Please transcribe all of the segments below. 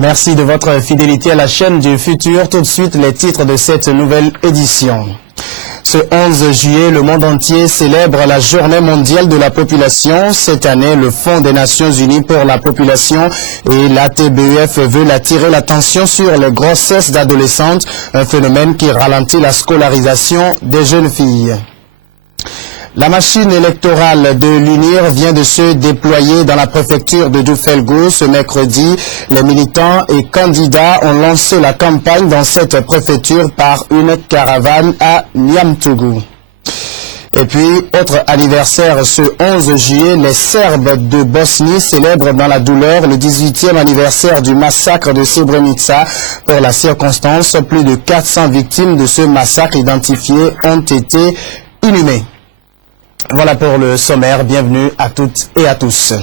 Merci de votre fidélité à la chaîne du futur. Tout de suite, les titres de cette nouvelle édition. Ce 11 juillet, le monde entier célèbre la Journée mondiale de la population. Cette année, le Fonds des Nations Unies pour la population et l'ATBEF veulent attirer l'attention sur les grossesses d'adolescentes, un phénomène qui ralentit la scolarisation des jeunes filles. La machine électorale de l'UNIR vient de se déployer dans la préfecture de Doufelgo ce mercredi. Les militants et candidats ont lancé la campagne dans cette préfecture par une caravane à Niamtougou. Et puis, autre anniversaire, ce 11 juillet, les Serbes de Bosnie célèbrent dans la douleur le 18e anniversaire du massacre de Srebrenica. Pour la circonstance, plus de 400 victimes de ce massacre identifiées ont été inhumées. Voilà pour le sommaire. Bienvenue à toutes et à tous.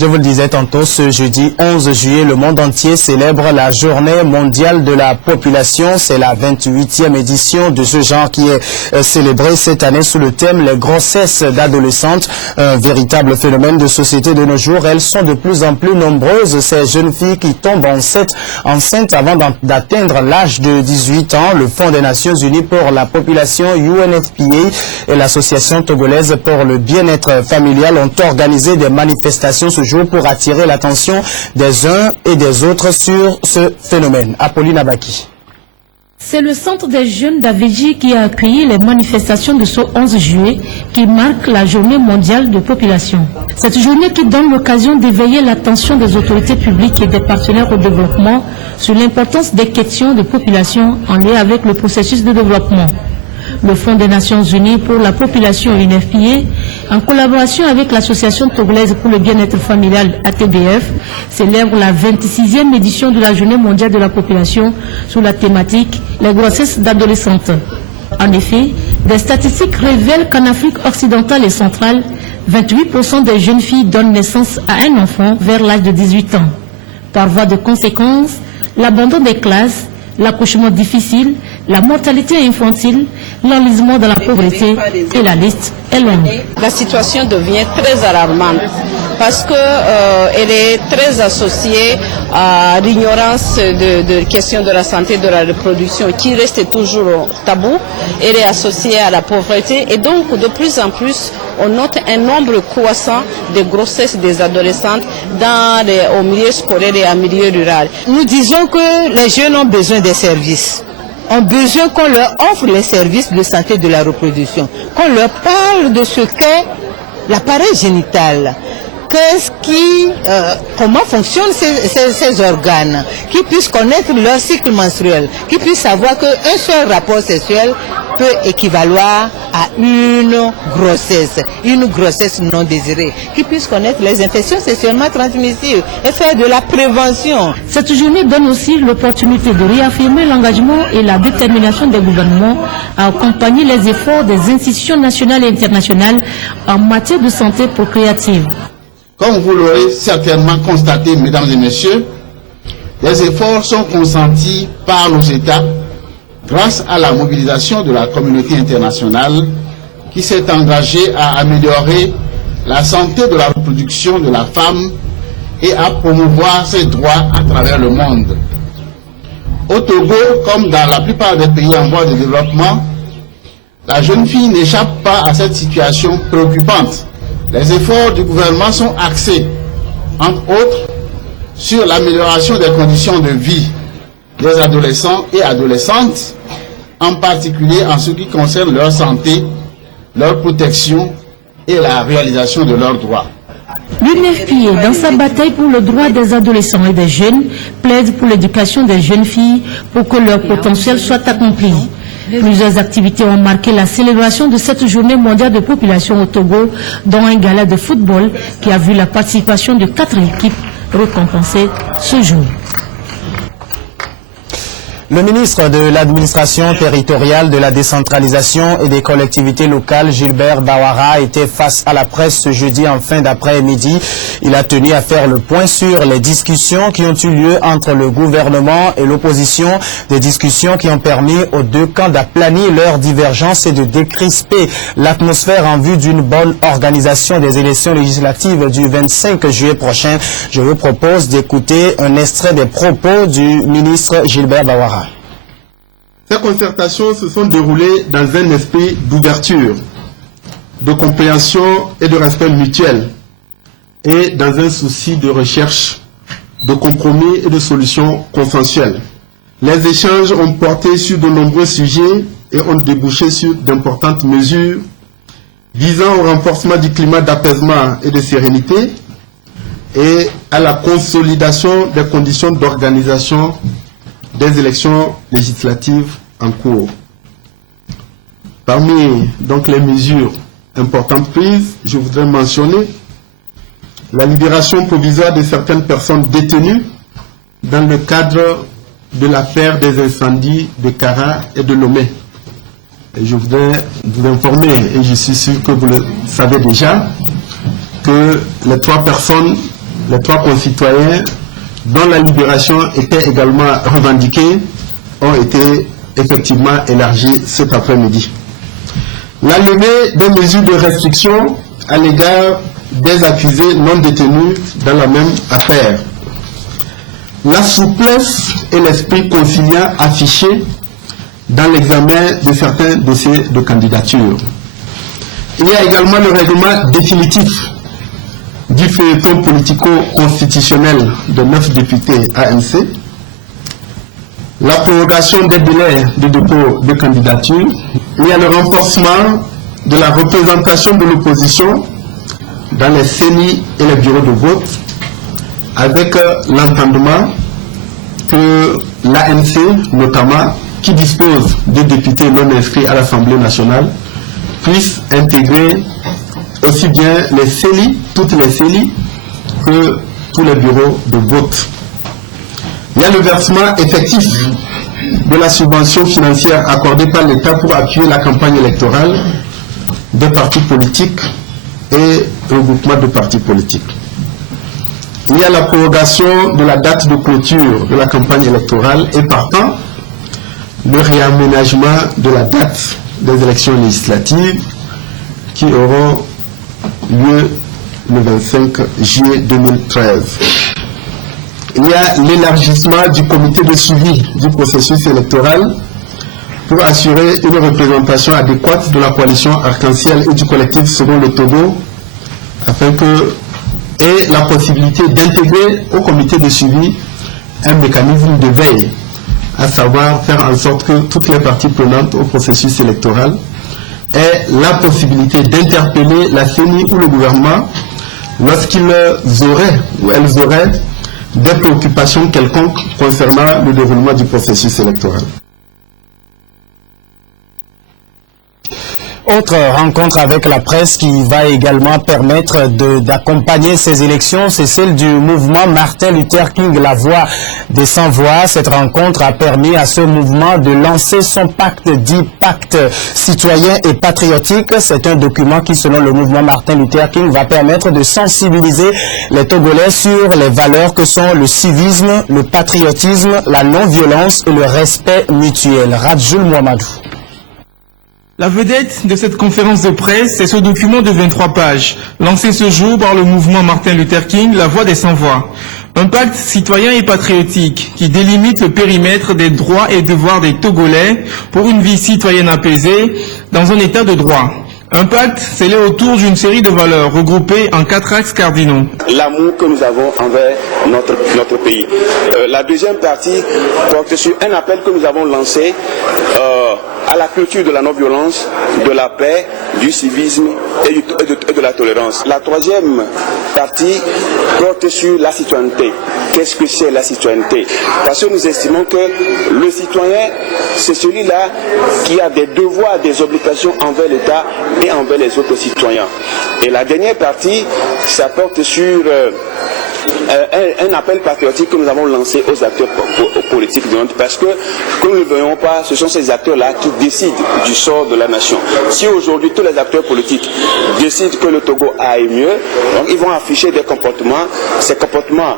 Je vous le disais tantôt, ce jeudi 11 juillet, le monde entier célèbre la Journée mondiale de la population. C'est la 28e édition de ce genre qui est célébrée cette année sous le thème « Les grossesses d'adolescentes ». Un véritable phénomène de société de nos jours. Elles sont de plus en plus nombreuses, ces jeunes filles qui tombent enceintes avant d'atteindre l'âge de 18 ans. Le Fonds des Nations Unies pour la population, UNFPA, et l'Association togolaise pour le bien-être familial ont organisé des manifestations ce jour pour attirer l'attention des uns et des autres sur ce phénomène. Apolline Abaki. C'est le centre des jeunes d'Avéji qui a accueilli les manifestations de ce 11 juillet qui marque la journée mondiale de population. Cette journée qui donne l'occasion d'éveiller l'attention des autorités publiques et des partenaires au développement sur l'importance des questions de population en lien avec le processus de développement. Le Fonds des Nations Unies pour la population UNFPA, en collaboration avec l'Association togolaise pour le bien-être familial ATBF, célèbre la 26e édition de la Journée mondiale de la population sous la thématique « Les grossesses d'adolescentes ». En effet, des statistiques révèlent qu'en Afrique occidentale et centrale, 28% des jeunes filles donnent naissance à un enfant vers l'âge de 18 ans. Par voie de conséquence, l'abandon des classes, l'accouchement difficile, la mortalité infantile, l'enlisement dans la pauvreté et la liste est longue. La situation devient très alarmante parce qu'elle est très associée à l'ignorance de questions de la santé de la reproduction qui reste toujours tabou. Elle est associée à la pauvreté et donc de plus en plus on note un nombre croissant de grossesses des adolescentes au milieu scolaire et en milieu rural. Nous disons que les jeunes ont besoin des services. Ont besoin qu'on leur offre les services de santé de la reproduction, qu'on leur parle de ce qu'est l'appareil génital, comment fonctionnent ces organes, qu'ils puissent connaître leur cycle menstruel, qu'ils puissent savoir qu'un seul rapport sexuel peut équivaloir à une grossesse non désirée, qu'ils puissent connaître les infections sexuellement transmissibles et faire de la prévention. Cette journée donne aussi l'opportunité de réaffirmer l'engagement et la détermination des gouvernements à accompagner les efforts des institutions nationales et internationales en matière de santé procréative. Comme vous l'aurez certainement constaté, mesdames et messieurs, les efforts sont consentis par nos États grâce à la mobilisation de la communauté internationale qui s'est engagée à améliorer la santé de la reproduction de la femme et à promouvoir ses droits à travers le monde. Au Togo, comme dans la plupart des pays en voie de développement, la jeune fille n'échappe pas à cette situation préoccupante. Les efforts du gouvernement sont axés, entre autres, sur l'amélioration des conditions de vie des adolescents et adolescentes, en particulier en ce qui concerne leur santé, leur protection et la réalisation de leurs droits. L'UNFPA, dans sa bataille pour le droit des adolescents et des jeunes, plaide pour l'éducation des jeunes filles pour que leur potentiel soit accompli. Plusieurs activités ont marqué la célébration de cette journée mondiale de population au Togo, dont un gala de football qui a vu la participation de 4 équipes récompensées ce jour. Le ministre de l'administration territoriale, de la décentralisation et des collectivités locales, Gilbert Bawara, était face à la presse ce jeudi en fin d'après-midi. Il a tenu à faire le point sur les discussions qui ont eu lieu entre le gouvernement et l'opposition, des discussions qui ont permis aux deux camps d'aplanir leurs divergences et de décrisper l'atmosphère en vue d'une bonne organisation des élections législatives du 25 juillet prochain. Je vous propose d'écouter un extrait des propos du ministre Gilbert Bawara. Ces concertations se sont déroulées dans un esprit d'ouverture, de compréhension et de respect mutuel, et dans un souci de recherche, de compromis et de solutions consensuelles. Les échanges ont porté sur de nombreux sujets et ont débouché sur d'importantes mesures visant au renforcement du climat d'apaisement et de sérénité et à la consolidation des conditions d'organisation des élections législatives en cours. Parmi donc les mesures importantes prises, je voudrais mentionner la libération provisoire de certaines personnes détenues dans le cadre de l'affaire des incendies de Kara et de Lomé. Et je voudrais vous informer, et je suis sûr que vous le savez déjà, que les trois personnes, les trois concitoyens dont la libération était également revendiquée, ont été effectivement élargies cet après-midi. La levée des mesures de restriction à l'égard des accusés non détenus dans la même affaire. La souplesse et l'esprit conciliant affichés dans l'examen de certains dossiers de candidature. Il y a également le règlement définitif du feuilleton politico-constitutionnel de 9 députés ANC, la prorogation des délais de dépôt de candidature, il y a le renforcement de la représentation de l'opposition dans les CENI et les bureaux de vote, avec l'entendement que l'ANC, notamment, qui dispose de députés non inscrits à l'Assemblée nationale, puisse intégrer aussi bien les CELI, toutes les CELI, que tous les bureaux de vote. Il y a le versement effectif de la subvention financière accordée par l'État pour appuyer la campagne électorale des partis politiques et regroupements de partis politiques. Il y a la prorogation de la date de clôture de la campagne électorale et partant, le réaménagement de la date des élections législatives qui auront lieu le 25 juillet 2013. Il y a l'élargissement du comité de suivi du processus électoral pour assurer une représentation adéquate de la coalition Arc-en-Ciel et du collectif Second le Togo, afin que, et la possibilité d'intégrer au comité de suivi un mécanisme de veille, à savoir faire en sorte que toutes les parties prenantes au processus électoral aient la possibilité d'interpeller la CENI ou le gouvernement lorsqu'ils auraient ou elles auraient des préoccupations quelconques concernant le déroulement du processus électoral. Autre rencontre avec la presse qui va également permettre d'accompagner ces élections, c'est celle du mouvement Martin Luther King, la voix des sans-voix. Cette rencontre a permis à ce mouvement de lancer son pacte dit pacte citoyen et patriotique. C'est un document qui, selon le mouvement Martin Luther King, va permettre de sensibiliser les Togolais sur les valeurs que sont le civisme, le patriotisme, la non-violence et le respect mutuel. Radjoul Mohamedou. La vedette de cette conférence de presse, c'est ce document de 23 pages, lancé ce jour par le mouvement Martin Luther King, la voix des sans-voix. Un pacte citoyen et patriotique qui délimite le périmètre des droits et devoirs des Togolais pour une vie citoyenne apaisée dans un état de droit. Un pacte scellé autour d'une série de valeurs regroupées en 4 axes cardinaux. L'amour que nous avons envers notre pays. La deuxième partie porte sur un appel que nous avons lancé à la culture de la non-violence, de la paix, du civisme et de la tolérance. La troisième partie porte sur la citoyenneté. Qu'est-ce que c'est la citoyenneté? Parce que nous estimons que le citoyen, c'est celui-là qui a des devoirs, des obligations envers l'État et envers les autres citoyens. Et la dernière partie, ça porte sur un appel patriotique que nous avons lancé aux acteurs politiques du monde, parce que, comme nous ne le voyons pas, ce sont ces acteurs-là qui décident du sort de la nation. Si aujourd'hui tous les acteurs politiques décident que le Togo aille mieux, donc ils vont afficher des comportements, ces comportements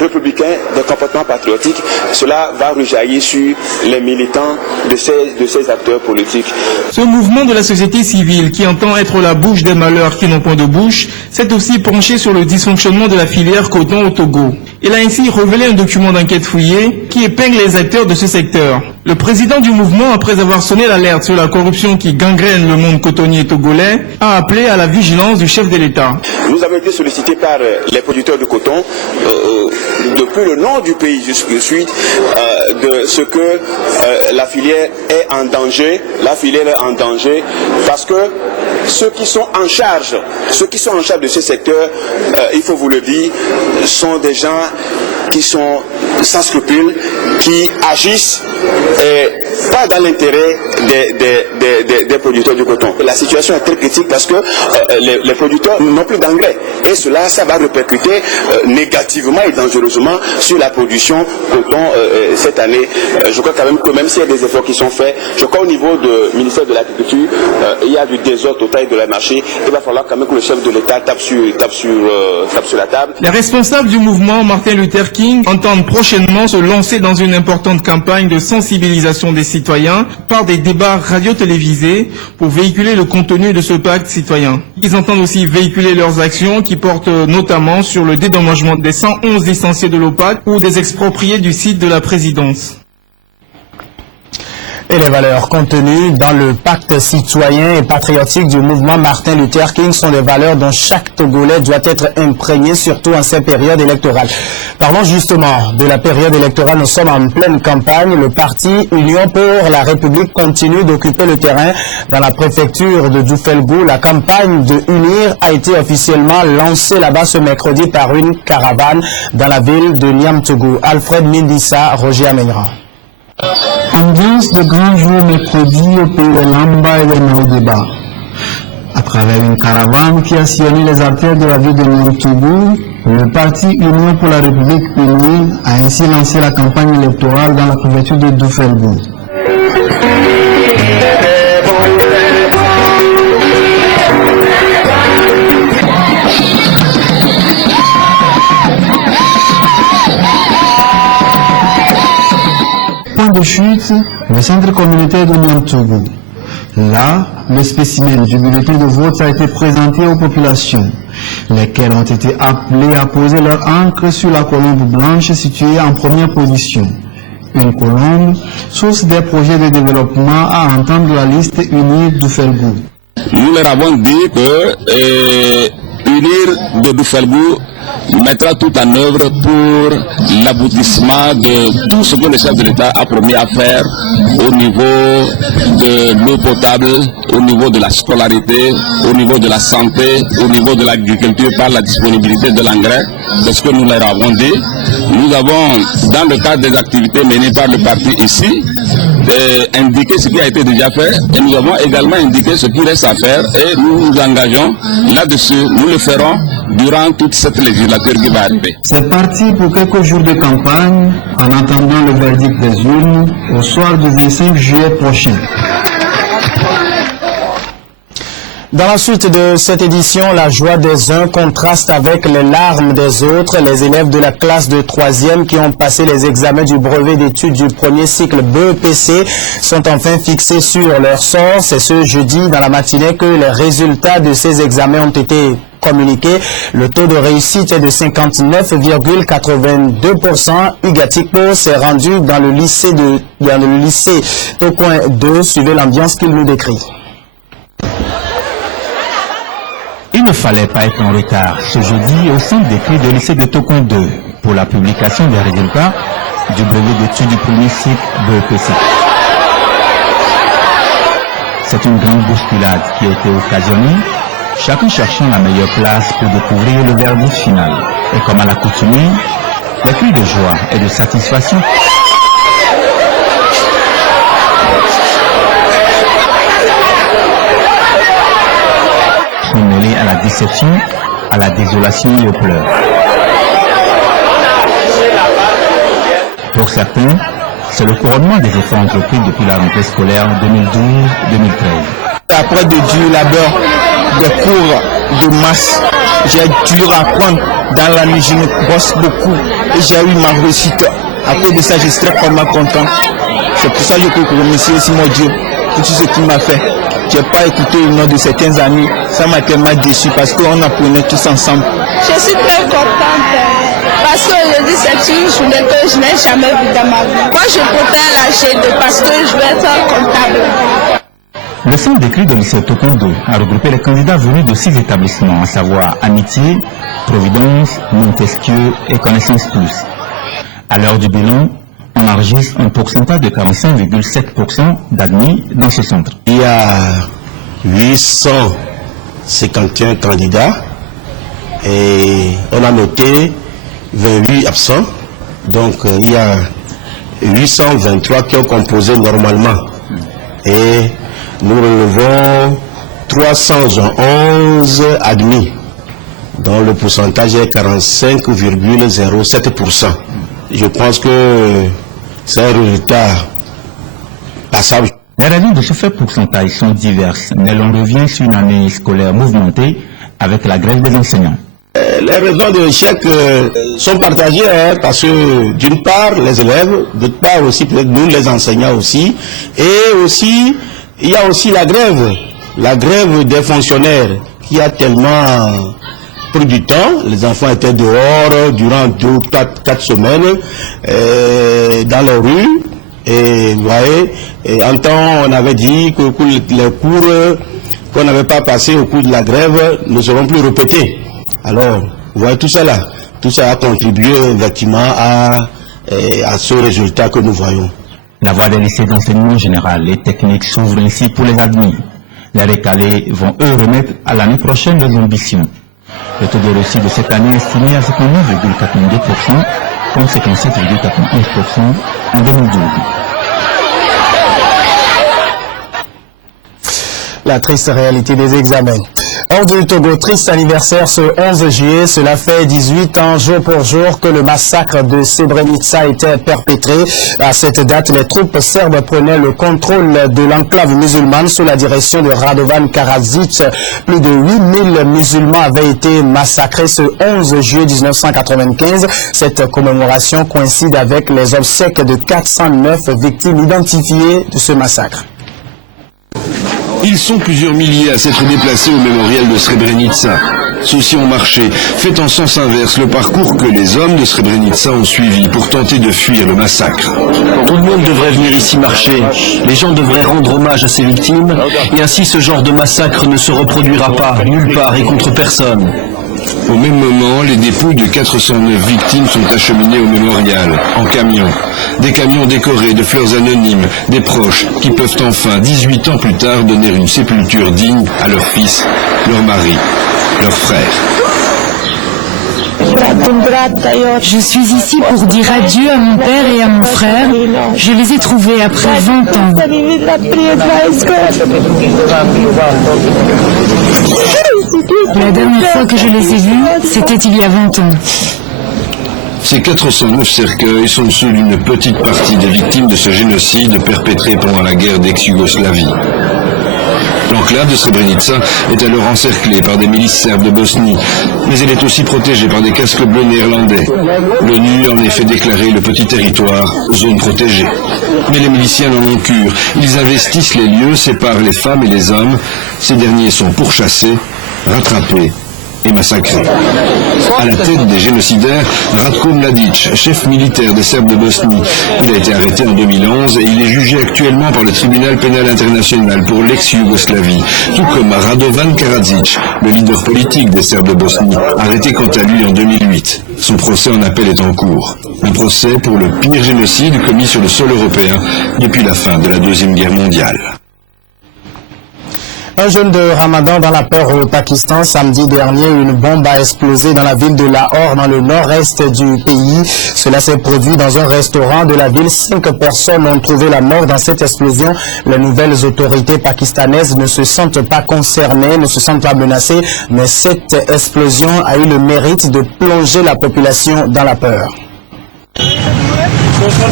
républicains, des comportements patriotiques, cela va rejaillir sur les militants de ces acteurs politiques. Ce mouvement de la société civile qui entend être la bouche des malheurs qui n'ont point de bouche s'est aussi penché sur le dysfonctionnement de la filière coton au Togo. Il a ainsi révélé un document d'enquête fouillé qui épingle les acteurs de ce secteur. Le président du mouvement, après avoir sonné l'alerte sur la corruption qui gangrène le monde cotonnier togolais, a appelé à la vigilance du chef de l'État. Nous avons été sollicités par les producteurs de coton depuis le nord du pays jusqu'au sud de ce que la filière est en danger. La filière est en danger parce que ceux qui sont en charge de ce secteur, il faut vous le dire, sont des gens qui sont sans scrupules, qui agissent pas dans l'intérêt des producteurs du coton. La situation est très critique parce que les producteurs n'ont plus d'engrais. Et cela, ça va répercuter négativement et dangereusement sur la production coton cette année. Je crois quand même que même s'il y a des efforts qui sont faits, je crois au niveau du ministère de l'Agriculture, il y a du désordre total de la marché. Il va falloir quand même que le chef de l'État tape sur la table. Les responsables du mouvement Martin Luther King entendent prochainement se lancer dans une importante campagne de sensibilisation des citoyens par des débats radio-télévisés pour véhiculer le contenu de ce pacte citoyen. Ils entendent aussi véhiculer leurs actions qui portent notamment sur le dédommagement des 111 licenciés de l'OPAC ou des expropriés du site de la présidence. Et les valeurs contenues dans le pacte citoyen et patriotique du mouvement Martin Luther King sont des valeurs dont chaque Togolais doit être imprégné, surtout en cette période électorale. Parlons justement de la période électorale. Nous sommes en pleine campagne. Le parti Union pour la République continue d'occuper le terrain dans la préfecture de Doufelgou. La campagne de Unir a été officiellement lancée là-bas ce mercredi par une caravane dans la ville de Niamtougou. Alfred Mindissa, Roger Amengra. Ambiance de grand jour mercredi au pays de Lamba et de Naoudeba. À travers une caravane qui a sillonné les artères de la ville de Niamtougou, le parti Union pour la République Unie a ainsi lancé la campagne électorale dans la préfecture de Doufelgou. De chute, le centre communautaire de Niamtougou. Là, le spécimen du bulletin de vote a été présenté aux populations, lesquelles ont été appelées à poser leur encre sur la colombe blanche située en première position. Une colombe, source des projets de développement à entendre la liste Unir Doufelgou. Nous leur avons dit que Unir de Doufelgou mettra tout en œuvre pour l'aboutissement de tout ce que le chef de l'État a promis à faire au niveau de l'eau potable, au niveau de la scolarité, au niveau de la santé, au niveau de l'agriculture par la disponibilité de l'engrais. C'est ce que nous leur avons dit. Nous avons, dans le cadre des activités menées par le parti ici, indiqué ce qui a été déjà fait et nous avons également indiqué ce qui reste à faire et nous nous engageons là-dessus. Nous le ferons durant toute cette législature qui va arriver. C'est parti pour quelques jours de campagne en attendant le verdict des urnes au soir du 25 juillet prochain. Dans la suite de cette édition, la joie des uns contraste avec les larmes des autres. Les élèves de la classe de 3e qui ont passé les examens du brevet d'études du premier cycle BEPC sont enfin fixés sur leur sort. C'est ce jeudi dans la matinée que les résultats de ces examens ont été communiqués. Le taux de réussite est de 59,82%. Ugatiko s'est rendu dans le lycée Tocoin 2. Suivez l'ambiance qu'il nous décrit. Il ne fallait pas être en retard ce jeudi au centre d'écrit de lycée de Tocoin 2 pour la publication des résultats du brevet d'études du premier cycle BEPC. C'est une grande bousculade qui a été occasionnée, chacun cherchant la meilleure place pour découvrir le verdict final. Et comme à l'accoutumée, les cris de joie et de satisfaction sont mêlés à la déception, à la désolation et aux pleurs. Pour certains, c'est le couronnement des efforts entrepris depuis la rentrée scolaire 2012-2013. Après de dur labeur, des cours de masse, j'ai dû apprendre dans la nuit, je me bosse beaucoup et j'ai eu ma réussite. À cause de ça, je serais vraiment content. C'est pour ça que je peux remercier aussi mon Dieu pour tout ce qu'il m'a fait. Je n'ai pas écouté le nom de certains amis, ça m'a tellement déçu parce qu'on apprenait tous ensemble. Je suis très contente parce qu'aujourd'hui c'est une journée que je n'ai jamais vue dans ma vie. Moi je préfère la G2 parce que je vais être comptable. Le centre d'écrit de lycée Tokondo a regroupé les candidats venus de 6 établissements, à savoir Amitié, Providence, Montesquieu et Connaissance Plus. À l'heure du bilan, on enregistre un pourcentage de 45,7% d'admis dans ce centre. Il y a 851 candidats et on a noté 28 absents. Donc il y a 823 qui ont composé normalement. Et nous relevons 311 admis, dont le pourcentage est 45,07%. Je pense que c'est un résultat passable. Les raisons de ce faible pourcentage sont diverses, mais l'on revient sur une année scolaire mouvementée avec la grève des enseignants. Les raisons de l'échec sont partagées parce que d'une part les élèves, d'autre part aussi peut-être nous les enseignants aussi, et aussi il y a aussi la grève des fonctionnaires qui a tellement pris du temps. Les enfants étaient dehors durant 2 ou 4 semaines dans les rues et vous voyez, et en temps on avait dit que les cours qu'on n'avait pas passés au cours de la grève ne seront plus répétés. Alors, vous voyez tout ça là, tout ça a contribué effectivement à ce résultat que nous voyons. La voie des lycées d'enseignement général et technique s'ouvre ainsi pour les admis. Les récalés vont eux remettre à l'année prochaine leurs ambitions. Le taux de réussite de cette année est estimé à 59,82% contre 57,91% en 2012. La triste réalité des examens. Hors du Togo, triste anniversaire ce 11 juillet. Cela fait 18 ans jour pour jour que le massacre de Srebrenica a été perpétré. À cette date, les troupes serbes prenaient le contrôle de l'enclave musulmane sous la direction de Radovan Karadzic. Plus de 8000 musulmans avaient été massacrés ce 11 juillet 1995. Cette commémoration coïncide avec les obsèques de 409 victimes identifiées de ce massacre. Ils sont plusieurs milliers à s'être déplacés au mémorial de Srebrenica. Ceux-ci ont marché, fait en sens inverse le parcours que les hommes de Srebrenica ont suivi pour tenter de fuir le massacre. Tout le monde devrait venir ici marcher. Les gens devraient rendre hommage à ces victimes et ainsi ce genre de massacre ne se reproduira pas, nulle part et contre personne. Au même moment, les dépouilles de 409 victimes sont acheminées au mémorial, en camion. Des camions décorés de fleurs anonymes, des proches qui peuvent enfin, 18 ans plus tard, donner une sépulture digne à leur fils, leur mari, leur frère. Je suis ici pour dire adieu à mon père et à mon frère. Je les ai trouvés après 20 ans. La dernière fois que je les ai vus, c'était il y a 20 ans. Ces 409 cercueils sont ceux d'une petite partie des victimes de ce génocide perpétré pendant la guerre d'ex-Yougoslavie. L'enclave de Srebrenica est alors encerclée par des milices serbes de Bosnie, mais elle est aussi protégée par des casques bleus néerlandais. L'ONU a en effet déclaré le petit territoire zone protégée. Mais les miliciens n'en ont cure. Ils investissent les lieux, séparent les femmes et les hommes. Ces derniers sont pourchassés, rattrapés et massacrés. À la tête des génocidaires, Ratko Mladic, chef militaire des Serbes de Bosnie. Il a été arrêté en 2011 et il est jugé actuellement par le tribunal pénal international pour l'ex-Yougoslavie, tout comme Radovan Karadzic, le leader politique des Serbes de Bosnie, arrêté quant à lui en 2008. Son procès en appel est en cours. Un procès pour le pire génocide commis sur le sol européen depuis la fin de la Deuxième Guerre mondiale. Un jeûne de Ramadan dans la peur au Pakistan. Samedi dernier, une bombe a explosé dans la ville de Lahore, dans le nord-est du pays. Cela s'est produit dans un restaurant de la ville. 5 personnes ont trouvé la mort dans cette explosion. Les nouvelles autorités pakistanaises ne se sentent pas concernées, ne se sentent pas menacées, mais cette explosion a eu le mérite de plonger la population dans la peur.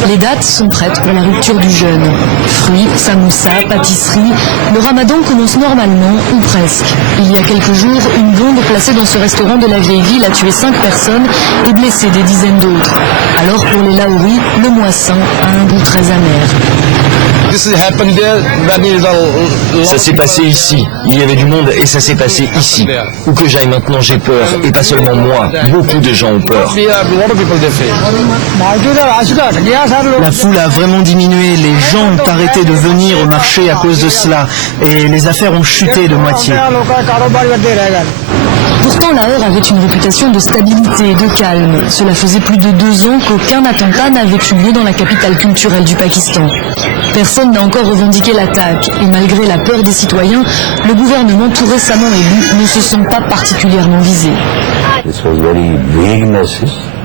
Les dates sont prêtes pour la rupture du jeûne. Fruits, samoussa, pâtisseries, le ramadan commence normalement ou presque. Il y a quelques jours, une bombe placée dans ce restaurant de la vieille ville a tué 5 personnes et blessé des dizaines d'autres. Alors pour les Laouris, le mois saint a un goût très amer. Ça s'est passé ici, il y avait du monde et ça s'est passé ici. Où que j'aille maintenant j'ai peur, et pas seulement moi, beaucoup de gens ont peur. La foule a vraiment diminué, les gens ont arrêté de venir au marché à cause de cela et les affaires ont chuté de moitié. Pourtant, Lahore avait une réputation de stabilité et de calme. Cela faisait plus de 2 ans qu'aucun attentat n'avait eu lieu dans la capitale culturelle du Pakistan. Personne n'a encore revendiqué l'attaque et malgré la peur des citoyens, le gouvernement tout récemment élu ne se sent pas particulièrement visé.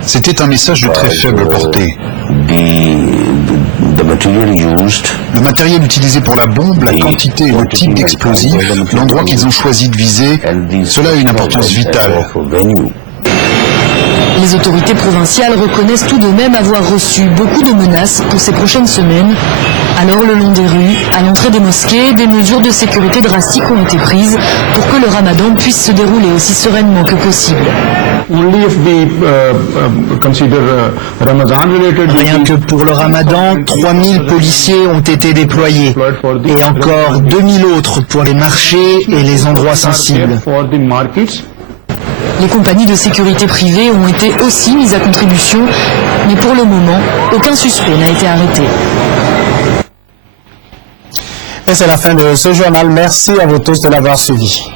C'était un message de très faible portée. Le matériel utilisé pour la bombe, la quantité et le type d'explosif, l'endroit qu'ils ont choisi de viser, cela a une importance vitale. Les autorités provinciales reconnaissent tout de même avoir reçu beaucoup de menaces pour ces prochaines semaines. Alors, le long des rues, à l'entrée des mosquées, des mesures de sécurité drastiques ont été prises pour que le ramadan puisse se dérouler aussi sereinement que possible. Rien que pour le ramadan, 3000 policiers ont été déployés et encore 2000 autres pour les marchés et les endroits sensibles. Les compagnies de sécurité privées ont été aussi mises à contribution, mais pour le moment, aucun suspect n'a été arrêté. Et c'est la fin de ce journal. Merci à vous tous de l'avoir suivi.